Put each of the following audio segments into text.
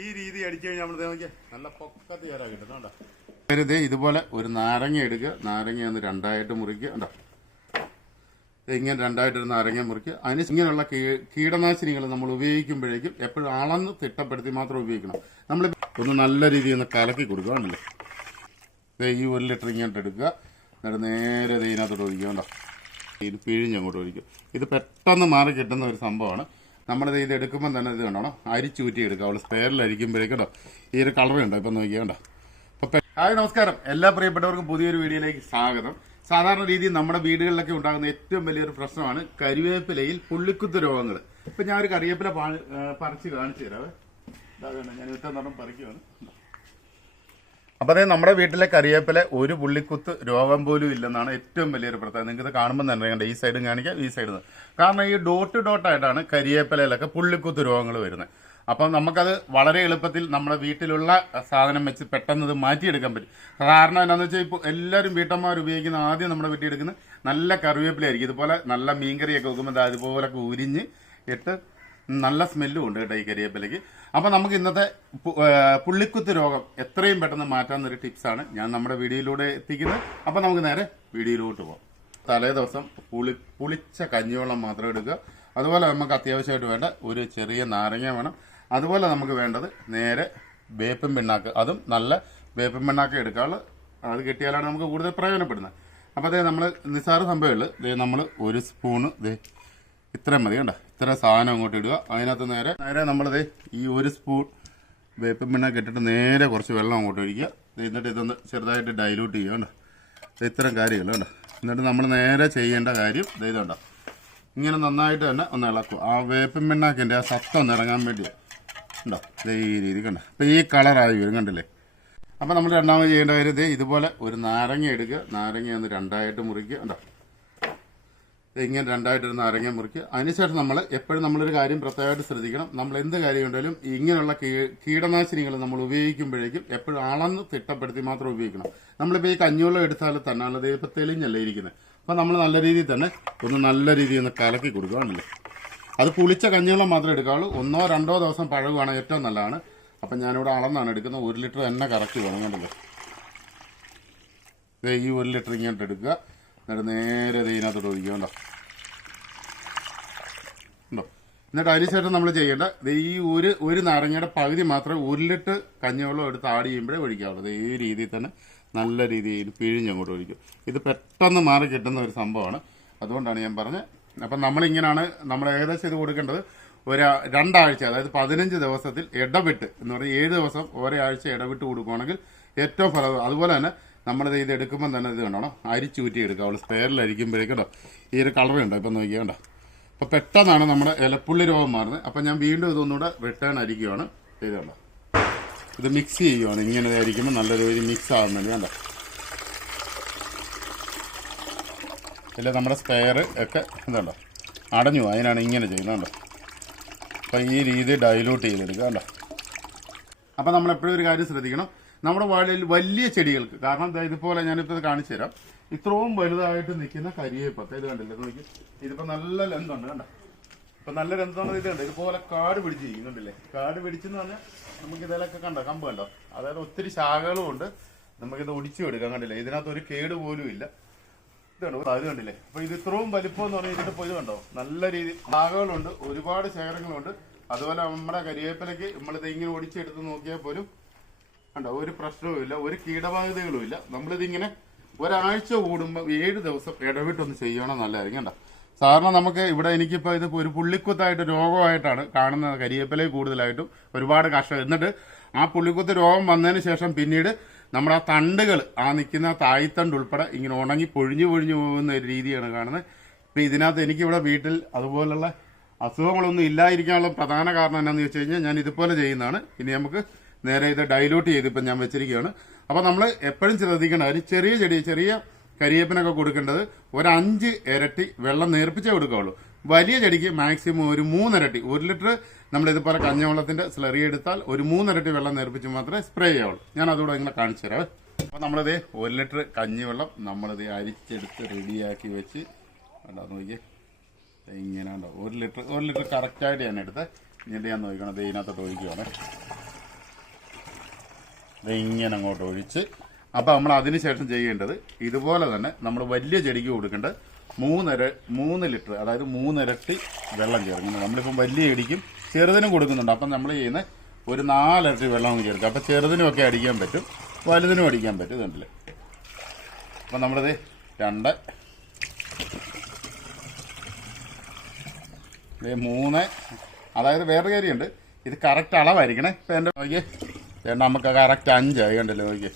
ഈ രീതി അടിച്ചു കഴിഞ്ഞാൽ നമ്മൾ നല്ല പൊക്കത്ത് ചേരാ ഇതുപോലെ ഒരു നാരങ്ങ എടുക്കുക നാരങ്ങ ഒന്ന് രണ്ടായിട്ട് മുറിക്കുക ഉണ്ടോ ഇങ്ങനെ രണ്ടായിട്ട് ഒരു നാരങ്ങ മുറിക്കുക. അതിന് ഇങ്ങനെയുള്ള കീടനാശിനികൾ നമ്മൾ ഉപയോഗിക്കുമ്പോഴേക്കും എപ്പോഴും അളന്ന് തിട്ടപ്പെടുത്തി മാത്രം ഉപയോഗിക്കണം. നമ്മൾ ഒന്ന് നല്ല രീതിയിൽ ഒന്ന് കലക്കി കൊടുക്കുക ഉണ്ടല്ലേ ദേ ഈ ഒരു ലിറ്റർ ഇങ്ങോട്ട് എടുക്കുക. എന്നിട്ട് നേരെ ഇതിനകത്തോട്ട് ഒഴിക്കുക കണ്ടോ? ഇത് പിഴിഞ്ഞ് അങ്ങോട്ട് ഒഴിക്കും ഇത് പെട്ടെന്ന് മാറി കിട്ടുന്ന ഒരു സംഭവമാണ്. നമ്മളിത് ഇത് എടുക്കുമ്പോൾ തന്നെ ഇത് കണ്ടോ? അരിച്ചൂറ്റി എടുക്കുക അവൾ സ്പെയറിൽ അരിക്കുമ്പോഴേക്കും ഈ ഒരു കളർ ഉണ്ടോ ഇപ്പം നോക്കിയാൽ കണ്ടോ? അപ്പൊ ഹായ് നമസ്കാരം. എല്ലാ പ്രിയപ്പെട്ടവർക്കും പുതിയൊരു വീഡിയോയിലേക്ക് സ്വാഗതം. സാധാരണ രീതിയിൽ നമ്മുടെ വീടുകളിലൊക്കെ ഉണ്ടാകുന്ന ഏറ്റവും വലിയൊരു പ്രശ്നമാണ് കരുവേപ്പിലയിൽ പുള്ളിക്കുത്ത് രോഗങ്ങൾ ഇപ്പൊ ഞാൻ ഒരു കറിവേപ്പില പറിച്ച് കാണിച്ചു കണ്ടോ, ഞാൻ ഇത്ര നിറം പറിക്കുകയാണ് അപ്പൊ അതെ നമ്മുടെ വീട്ടിലെ കരിവേപ്പില ഒരു പുള്ളിക്കുത്ത് രോഗം പോലും ഇല്ലെന്നാണ് ഏറ്റവും വലിയൊരു പ്രത്യേകത. നിങ്ങൾക്ക് ഇത് കാണുമ്പോൾ തന്നെ അറിയണ്ട ഈ സൈഡും കാണിക്കാം ഈ സൈഡും കാരണം ഈ ഡോട്ട് ഡോട്ടായിട്ടാണ് കരിയേപ്പിലയിലൊക്കെ പുള്ളിക്കുത്ത് രോഗങ്ങൾ വരുന്നത്. അപ്പം നമുക്കത് വളരെ എളുപ്പത്തിൽ നമ്മുടെ വീട്ടിലുള്ള സാധനം വെച്ച് പെട്ടെന്ന് ഇത് മാറ്റിയെടുക്കാൻ പറ്റും. കാരണം എന്താണെന്ന് വെച്ചാൽ ഇപ്പോൾ എല്ലാവരും വീട്ടമ്മമാർ ഉപയോഗിക്കുന്ന ആദ്യം നമ്മുടെ വീട്ടിൽ എടുക്കുന്ന നല്ല കറിവേപ്പിലയായിരിക്കും. ഇതുപോലെ നല്ല മീൻകറിയൊക്കെ വെക്കുമ്പോൾ അതുപോലെ ഉരിഞ്ഞ് ഇട്ട് നല്ല സ്മെല്ലും ഉണ്ട് കേട്ടോ ഈ കരിവേപ്പിലയ്ക്ക് അപ്പൊ നമുക്ക് ഇന്നത്തെ പുള്ളിക്കുത്ത് രോഗം എത്രയും പെട്ടെന്ന് മാറ്റാവുന്ന ഒരു ടിപ്സാണ് ഞാൻ നമ്മുടെ വീഡിയോയിലൂടെ എത്തിക്കുന്നത്. അപ്പൊ നമുക്ക് നേരെ വീഡിയോയിലോട്ട് പോകാം തലേ ദിവസം പുളി പുളിച്ച കഞ്ഞിവെള്ളം മാത്രം എടുക്കുക. അതുപോലെ നമുക്ക് അത്യാവശ്യമായിട്ട് വേണ്ട ഒരു ചെറിയ നാരങ്ങ വേണം. അതുപോലെ നമുക്ക് വേണ്ടത് നേരെ വേപ്പൻ പിണ്ണാക്ക്. അതും നല്ല വേപ്പൻ പിണ്ണാക്ക് എടുക്കാനുള്ള അത് കിട്ടിയാലാണ് നമുക്ക് കൂടുതൽ പ്രയോജനപ്പെടുന്നത്. അപ്പോൾ അതേ നമ്മൾ നിസ്സാര സംഭവമുള്ളൂ ഇതേ നമ്മൾ ഒരു സ്പൂണ് ഇതേ ഇത്രയും മതി കണ്ട? ഇത്ര സാധനം അങ്ങോട്ട് ഇടുക. അതിനകത്ത് നേരെ നേരെ നമ്മളത് ഈ ഒരു സ്പൂൺ വേപ്പിൻ പിണ്ണാക്ക് ഇട്ടിട്ട് നേരെ കുറച്ച് വെള്ളം അങ്ങോട്ട് ഒഴിക്കുക. എന്നിട്ട് ഇതൊന്ന് ചെറുതായിട്ട് ഡൈലൂട്ട് ചെയ്യുക കേട്ടോ ഇത്തരം കാര്യങ്ങൾ കേട്ടോ എന്നിട്ട് നമ്മൾ നേരെ ചെയ്യേണ്ട കാര്യം ഇതുണ്ടോ ഇങ്ങനെ നന്നായിട്ട് തന്നെ ഒന്ന് ഇളക്കുക. ആ വേപ്പിൻ പിണ്ണാക്കിന്റെ ആ സത്തം ഒന്ന് ഇറങ്ങാൻ വേണ്ടിയാണ് ഉണ്ടോ ഈ രീതി കണ്ടോ? അപ്പം ഈ കളറായി വരും കണ്ടില്ലേ? അപ്പം നമ്മൾ രണ്ടാമത് ചെയ്യേണ്ട കാര്യം ഇതേ ഇതുപോലെ ഒരു നാരങ്ങ എടുക്കുക നാരങ്ങ ഒന്ന് രണ്ടായിട്ട് മുറിക്കുക. ഉണ്ടോ ഇങ്ങനെ രണ്ടായിട്ടിരുന്ന് നാരങ്ങ മുറിക്ക്. അതിനുശേഷം നമ്മൾ എപ്പോഴും നമ്മളൊരു കാര്യം പ്രത്യേകമായിട്ട് ശ്രദ്ധിക്കണം. നമ്മൾ എന്ത് കാര്യം ഉണ്ടെങ്കിലും ഇങ്ങനെയുള്ള കീടനാശിനികൾ നമ്മൾ ഉപയോഗിക്കുമ്പോഴേക്കും എപ്പോഴും അളന്ന് തിട്ടപ്പെടുത്തി മാത്രം ഉപയോഗിക്കണം. നമ്മളിപ്പോൾ ഈ കഞ്ഞിവെള്ളം എടുത്താൽ തന്നെ അല്ലാതെ ഇപ്പം തെളിഞ്ഞല്ലേ ഇരിക്കുന്നത്. അപ്പം നമ്മൾ നല്ല രീതിയിൽ തന്നെ ഒന്ന് നല്ല രീതിയിൽ ഒന്ന് കലക്കി കൊടുക്കുകയാണല്ലേ അത് പുളിച്ച കഞ്ഞിവെള്ളം മാത്രമേ എടുക്കാവുള്ളൂ. ഒന്നോ രണ്ടോ ദിവസം പഴകുവാണ് ഏറ്റവും നല്ലതാണ്. അപ്പം ഞാനിവിടെ അളന്നാണ് എടുക്കുന്നത്. ഒരു ലിറ്റർ തന്നെ കറക്റ്റ് വേണം കണ്ടല്ലോ? ഈ ഒരു ലിറ്റർ ഇങ്ങോട്ട് എടുക്കുക. എന്നിട്ട് നേരെ ഇതിനകത്തോട്ട് ഒഴിക്കും ഉണ്ടോ എന്നിട്ട് അതിനുശേഷം നമ്മൾ ചെയ്യേണ്ട ഈ ഒരു ഒരു നാരങ്ങയുടെ പകുതി മാത്രം ഉരുളിട്ട് കഞ്ഞിവെള്ളം എടുത്ത് ആഡ് ചെയ്യുമ്പോഴേ ഒഴിക്കാവുള്ളൂ. ഈ രീതിയിൽ തന്നെ നല്ല രീതിയിൽ പിഴിഞ്ഞ് അങ്ങോട്ട് ഒഴിക്കും. ഇത് പെട്ടെന്ന് മാറി കിട്ടുന്ന ഒരു സംഭവമാണ്. അതുകൊണ്ടാണ് ഞാൻ പറഞ്ഞത് അപ്പം നമ്മളിങ്ങനെയാണ് നമ്മൾ ഏകദേശം ഇത് കൊടുക്കേണ്ടത് ഒരു രണ്ടാഴ്ച അതായത് പതിനഞ്ച് ദിവസത്തിൽ ഇടവിട്ട് എന്ന് പറഞ്ഞാൽ ഏഴ് ദിവസം ഒരാഴ്ച ഇടവിട്ട് കൊടുക്കുകയാണെങ്കിൽ ഏറ്റവും ഫലം അതുപോലെ തന്നെ നമ്മളിത് ഇത് എടുക്കുമ്പോൾ തന്നെ ഇത് കണ്ടോ? അരിച്ചൂറ്റി എടുക്കുക. അവൾ സ്പെയറിൽ അരിക്കുമ്പോഴേക്കോ ഈ ഒരു കളർ ഉണ്ടോ ഇപ്പം നോക്കിയാണ്ടോ അപ്പോൾ പെട്ടെന്നാണ് നമ്മുടെ ഇലപ്പുള്ളി രോഗം മാറുന്നത്. അപ്പം ഞാൻ വീണ്ടും ഇതൊന്നുകൂടെ റിട്ടേൺ അരിക്കുകയാണ് ഇത് കണ്ടോ ഇത് മിക്സ് ചെയ്യുവാണ്. ഇങ്ങനെ ആയിരിക്കുമ്പോൾ നല്ല രീതിയിൽ മിക്സ് ആകുന്നുണ്ട് കണ്ടോ? ഇല്ല നമ്മുടെ സ്പെയർ ഒക്കെ ഇതുണ്ടോ അടഞ്ഞു. അതിനാണ് ഇങ്ങനെ ചെയ്യുന്നത് കണ്ടോ? അപ്പം ഈ രീതി ഡൈലൂട്ട് ചെയ്തെടുക്കുക കണ്ടോ? അപ്പം നമ്മൾ എപ്പോഴും ഒരു കാര്യം ശ്രദ്ധിക്കണം. നമ്മുടെ വാഴയിൽ വലിയ ചെടികൾക്ക് കാരണം ദാ ഇതുപോലെ ഞാനിപ്പോൾ കാണിച്ചു തരാം. ഇത്രയും വലുതായിട്ട് നിൽക്കുന്ന കരിയേപ്പത്തെ ഇത് കണ്ടില്ല? ഇതിപ്പോൾ നല്ല ലെന്തുണ്ട് കണ്ട? ഇപ്പം നല്ല ലെന്താണ് ഇത് കണ്ടോ? ഇതുപോലെ കാട് പിടിച്ച് ചെയ്യുന്നുണ്ടല്ലേ കാട് പിടിച്ചെന്ന് പറഞ്ഞാൽ നമുക്ക് ഇതിലൊക്കെ കണ്ടോ? കമ്പ് കണ്ടോ? അതായത് ഒത്തിരി ശാഖകളും ഉണ്ട്. നമുക്കിത് ഒടിച്ചു എടുക്കാൻ കണ്ടില്ലേ? ഇതിനകത്ത് ഒരു കേട് പോലും ഇല്ല. ഇതാണ് അത് കണ്ടില്ലേ? അപ്പൊ ഇത് ഇത്രയും വലിപ്പം എന്ന് പറഞ്ഞാൽ ഇതിന്റെ പൊതു കണ്ടോ? നല്ല രീതി ഭാഗങ്ങളുണ്ട് ഒരുപാട് ശേഖരങ്ങളുണ്ട്. അതുപോലെ നമ്മുടെ കരിവേപ്പിലയ്ക്ക് നമ്മളിത് ഇങ്ങനെ ഒടിച്ചെടുത്ത് നോക്കിയാൽ പോലും കണ്ടോ ഒരു പ്രശ്നവുമില്ല ഒരു കീടബാധിതകളും ഇല്ല നമ്മളിതിങ്ങനെ ഒരാഴ്ച കൂടുമ്പോൾ ഏഴ് ദിവസം ഇടവിട്ടൊന്ന് ചെയ്യണം നല്ലതായിരിക്കും കണ്ടോ? സാറിന് നമുക്ക് ഇവിടെ എനിക്കിപ്പോൾ ഇത് ഒരു പുള്ളിക്കുത്തായിട്ട് രോഗമായിട്ടാണ് കാണുന്നത് കരിവേപ്പിലയിൽ കൂടുതലായിട്ടും ഒരുപാട് കർഷകർ എന്നിട്ട് ആ പുള്ളിക്കുത്ത് രോഗം വന്നതിന് ശേഷം പിന്നീട് നമ്മുടെ ആ തണ്ടുകൾ ആ നിൽക്കുന്ന തായ്തണ്ട് ഉൾപ്പെടെ ഇങ്ങനെ ഉണങ്ങി പൊഴിഞ്ഞു പൊഴിഞ്ഞു പോകുന്ന ഒരു രീതിയാണ് കാണുന്നത്. ഇപ്പം ഇതിനകത്ത് എനിക്കിവിടെ വീട്ടിൽ അതുപോലുള്ള അസുഖങ്ങളൊന്നും ഇല്ലായിരിക്കാനുള്ള പ്രധാന കാരണം എന്നാന്ന് ചോദിച്ചു കഴിഞ്ഞാൽ ഞാൻ ഇതുപോലെ ചെയ്യുന്നതാണ്. ഇനി നമുക്ക് നേരെ ഇത് ഡൈലൂട്ട് ചെയ്ത് ഇപ്പം ഞാൻ വെച്ചിരിക്കുകയാണ്. അപ്പോൾ നമ്മൾ എപ്പോഴും ശ്രദ്ധിക്കേണ്ട കാര്യം ചെറിയ ചെടി ചെറിയ കരിയേപ്പിനൊക്കെ കൊടുക്കേണ്ടത് ഒരു അഞ്ച് ഇരട്ടി വെള്ളം നേർപ്പിച്ചേ കൊടുക്കുകയുള്ളൂ വലിയ ചെടിക്ക് മാക്സിമം ഒരു മൂന്നിരട്ടി ഒരു ലിറ്റർ നമ്മൾ ഇതുപോലെ കഞ്ഞവെള്ളത്തിന്റെ സ്ലറി എടുത്താൽ ഒരു മൂന്നിരട്ടി വെള്ളം നേർപ്പിച്ച് മാത്രമേ സ്പ്രേ ചെയ്യാവുള്ളൂ. ഞാൻ അതുകൂടെ നിങ്ങളെ കാണിച്ചു തരാം അപ്പോൾ നമ്മളിത് ഒരു ലിറ്റർ കഞ്ഞിവെള്ളം നമ്മളിത് അരിച്ചെടുത്ത് റെഡിയാക്കി വെച്ച് വേണ്ട നോക്കിയേ. ഇങ്ങനെ ഉണ്ടോ ഒരു ലിറ്റർ ഒരു ലിറ്റർ കറക്റ്റായിട്ട് ഞാൻ എടുത്ത്. എന്നിട്ട് ഞാൻ നോക്കണം ഇതിനകത്തോട്ട് ഒഴിക്കുകയാണ് ഇങ്ങനെ അങ്ങോട്ട് ഒഴിച്ച്. അപ്പോൾ നമ്മൾ അതിന് ശേഷം ചെയ്യേണ്ടത് ഇതുപോലെ തന്നെ നമ്മൾ വലിയ ചെടിക്ക് കൊടുക്കേണ്ട മൂന്നര മൂന്ന് ലിറ്റർ അതായത് മൂന്നിരട്ടി വെള്ളം ചേർക്കുന്നത് നമ്മളിപ്പം വലിയ ചെടിക്കും ചെറുതിനും കൊടുക്കുന്നുണ്ട്. അപ്പം നമ്മൾ ചെയ്യുന്ന ഒരു നാലിരട്ടി വെള്ളം ചേർക്കുക അപ്പം ചെറുതിനും ഒക്കെ അടിക്കാൻ പറ്റും വലുതിനും അടിക്കാൻ പറ്റും. ഇതുണ്ടല്ലേ? അപ്പം നമ്മളിത് രണ്ട് മൂന്ന് അതായത് വേറെ കാര്യമുണ്ട്. ഇത് കറക്റ്റ് അളവായിരിക്കണേ. ഇപ്പം എന്റെ നോക്കിയേ ചേട്ടാ നമുക്ക് കറക്റ്റ് അഞ്ചായി കണ്ടല്ലോ നോക്കി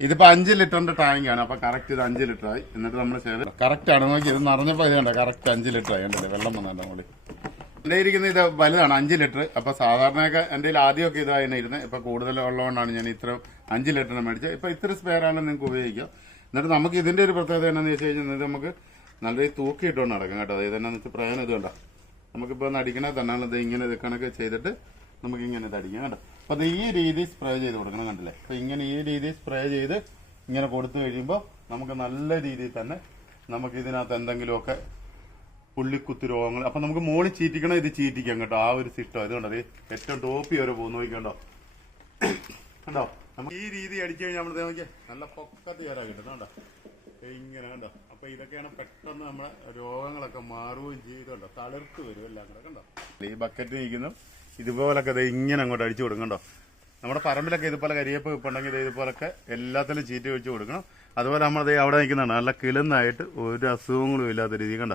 ഇതിപ്പോൾ അഞ്ച് ലിറ്ററിന്റെ ടാങ്കാണ് അപ്പോൾ കറക്റ്റ് ഇത് അഞ്ച് ലിറ്റർ ആയി. എന്നിട്ട് നമ്മൾ ചെയ്ത്. ആണ് നോക്കി ഇത് നിറഞ്ഞപ്പോൾ ഇത് കണ്ട കറക്റ്റ് അഞ്ച് ലിറ്റർ ആയി കണ്ടല്ലേ വെള്ളം വന്നിട്ട് മുകളിൽ എന്റെ ഇരിക്കുന്ന ഇത് വലുതാണ് അഞ്ച് ലിറ്റർ. അപ്പോൾ സാധാരണയൊക്കെ കയ്യിൽ ആദ്യമൊക്കെ ഇതായിരുന്നു ഇരുന്നത് ഇപ്പോൾ കൂടുതൽ ഉള്ളതുകൊണ്ടാണ് ഞാൻ ഇത്ര അഞ്ച് ലിറ്ററിന് മേടിച്ചത്. ഇപ്പോൾ ഇത്ര സ്പെയറാണ് നിങ്ങൾക്ക് ഉപയോഗിക്കാം. എന്നിട്ട് നമുക്ക് ഇതിന്റെ ഒരു പ്രത്യേകത എന്താണെന്ന് വെച്ച് കഴിഞ്ഞാൽ ഇത് നമുക്ക് നല്ല രീതിയിൽ തൂക്കിയിട്ടുകൊണ്ട് നടക്കാം കേട്ടോ. അതായത് എന്നാന്ന് വെച്ചാൽ പ്രയോജനം ഇത് കണ്ടോ നമുക്കിപ്പോൾ ഒന്ന് അടിക്കണേ തന്നെ ഇത് ഇങ്ങനെ ഇത് കണക്ക് ചെയ്തിട്ട് നമുക്ക് ഇങ്ങനെ ഇത് അടിക്കാം കേട്ടോ. അപ്പോൾ അത് ഈ രീതി സ്പ്രേ ചെയ്ത് കൊടുക്കണം കണ്ടില്ലേ? അപ്പോൾ ഇങ്ങനെ ഈ രീതി സ്പ്രേ ചെയ്ത് ഇങ്ങനെ കൊടുത്തു കഴിയുമ്പോൾ നമുക്ക് നല്ല രീതിയിൽ തന്നെ നമുക്ക് ഇതിനകത്ത് എന്തെങ്കിലുമൊക്കെ പുള്ളിക്കുത്ത് രോഗങ്ങൾ അപ്പം നമുക്ക് മോളി ചീറ്റിക്കണം ഇത് ചീറ്റിക്കാം കേട്ടോ. ആ ഒരു സിസ്റ്റം അതുകൊണ്ട് അത് ഏറ്റവും ടോപ്പി വരെ പോകുന്നു നോക്കിക്കണ്ടോ കണ്ടോ? നമുക്ക് ഈ രീതി അടിച്ചു കഴിഞ്ഞാൽ നമ്മൾ നോക്കിയാൽ നല്ല പൊക്കത്ത് ചേരാ കിട്ടും കണ്ടോ? ഇങ്ങനെ കണ്ടോ? അപ്പൊ ഇതൊക്കെയാണ് പെട്ടെന്ന് നമ്മുടെ രോഗങ്ങളൊക്കെ മാറുകയും ചെയ്തുണ്ടോ തളിർത്ത് വരും എല്ലാം കൂടെ കണ്ടോ? ഈ ബക്കറ്റ് നിൽക്കുന്നു ഇതുപോലൊക്കെ ഇത് ഇങ്ങനെ അങ്ങോട്ട് അടിച്ചു കൊടുക്കണ്ടോ കണ്ടോ? നമ്മുടെ പറമ്പിലൊക്കെ ഇതുപോലെ കരിയപ്പ് ഇപ്പുണ്ടെങ്കിൽ ഇതുപോലൊക്കെ എല്ലാത്തിലും ചീറ്റ് വെച്ച് കൊടുക്കണം. അതുപോലെ നമ്മൾ ദേ അവിടെ നിൽക്കുന്നതാണ് നല്ല കിളുന്നായിട്ട് ഒരു അസുഖങ്ങളും ഇല്ലാത്ത രീതി കണ്ട?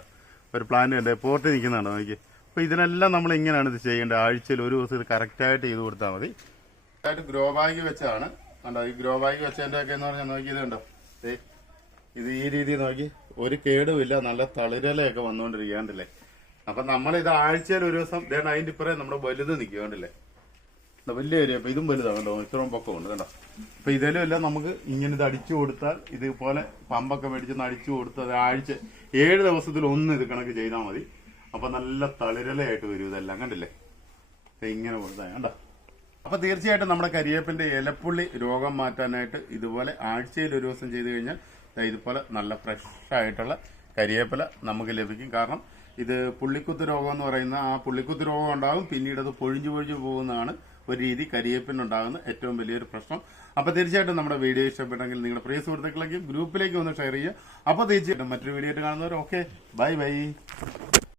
ഒരു പ്ലാന്റ് ഉണ്ട് പോർട്ട് നിൽക്കുന്നതാണ് നോക്കി അപ്പോൾ ഇതിനെല്ലാം നമ്മൾ ഇങ്ങനെയാണ് ഇത് ചെയ്യേണ്ടത്. ആഴ്ചയിൽ ഒരു ദിവസം ഇത് കറക്റ്റായിട്ട് ചെയ്ത് കൊടുത്താൽ മതി. ആയിട്ട് ഗ്രോ ബാഗ് വെച്ചാണ് കണ്ടോ? ഈ ഗ്രോ ബാഗ് വെച്ചതിന്റെ ഒക്കെ എന്ന് പറഞ്ഞാൽ നോക്കി ഇത് കണ്ടോ? ഇത് ഈ രീതി നോക്കി. ഒരു കേടുമില്ല. നല്ല തളിരലയൊക്കെ വന്നുകൊണ്ടിരിക്കുക കണ്ടില്ലേ അപ്പൊ നമ്മൾ ഇത് ആഴ്ചയിൽ ഒരു ദിവസം ദേണ്ട അതിന്റെ ഇപ്പറേ നമ്മുടെ വലുത് നിൽക്കുക കണ്ടില്ലേ? വലിയ ഏരിയ അപ്പൊ ഇതും വലുതാണല്ലോ ഇത്രയും പൊക്കമുണ്ട് കണ്ടോ? അപ്പൊ ഇതിലും എല്ലാം നമുക്ക് ഇങ്ങനെ ഇത് അടിച്ചു കൊടുത്താൽ ഇതുപോലെ പമ്പൊക്കെ മേടിച്ചൊന്ന് അടിച്ചു കൊടുത്താൽ ആഴ്ച ഏഴ് ദിവസത്തിൽ ഒന്ന് ഇത് കണക്ക് ചെയ്താൽ മതി. അപ്പൊ നല്ല തളിരലയായിട്ട് വരും ഇതെല്ലാം കണ്ടില്ലേ? ഇങ്ങനെ കൊടുത്താൽ കണ്ടോ? അപ്പൊ തീർച്ചയായിട്ടും നമ്മുടെ കരിയേപ്പിന്റെ ഇലപ്പുള്ളി രോഗം മാറ്റാനായിട്ട് ഇതുപോലെ ആഴ്ചയിൽ ഒരു ദിവസം ചെയ്തു കഴിഞ്ഞാൽ ഇതുപോലെ നല്ല ഫ്രഷ് ആയിട്ടുള്ള കരിയേപ്പില നമുക്ക് ലഭിക്കും. കാരണം ഇത് പുള്ളിക്കുത്ത് രോഗം എന്ന് പറയുന്ന ആ പുള്ളിക്കുത്ത് രോഗം ഉണ്ടാകും. പിന്നീട് അത് പൊഴിഞ്ഞു പൊഴിഞ്ഞു പോകുന്നതാണ് ഒരു രീതി. കരിയേപ്പിനുണ്ടാകുന്ന ഏറ്റവും വലിയൊരു പ്രശ്നം. അപ്പൊ തീർച്ചയായിട്ടും നമ്മുടെ വീഡിയോ ഇഷ്ടപ്പെട്ടെങ്കിൽ നിങ്ങളുടെ പ്രിയ സുഹൃത്തുക്കളേക്കും ഗ്രൂപ്പിലേക്ക് ഒന്ന് ഷെയർ ചെയ്യുക. അപ്പൊ തീർച്ചയായിട്ടും മറ്റൊരു വീഡിയോ ആയിട്ട് കാണുന്നവർ ഓക്കെ. Bye bye.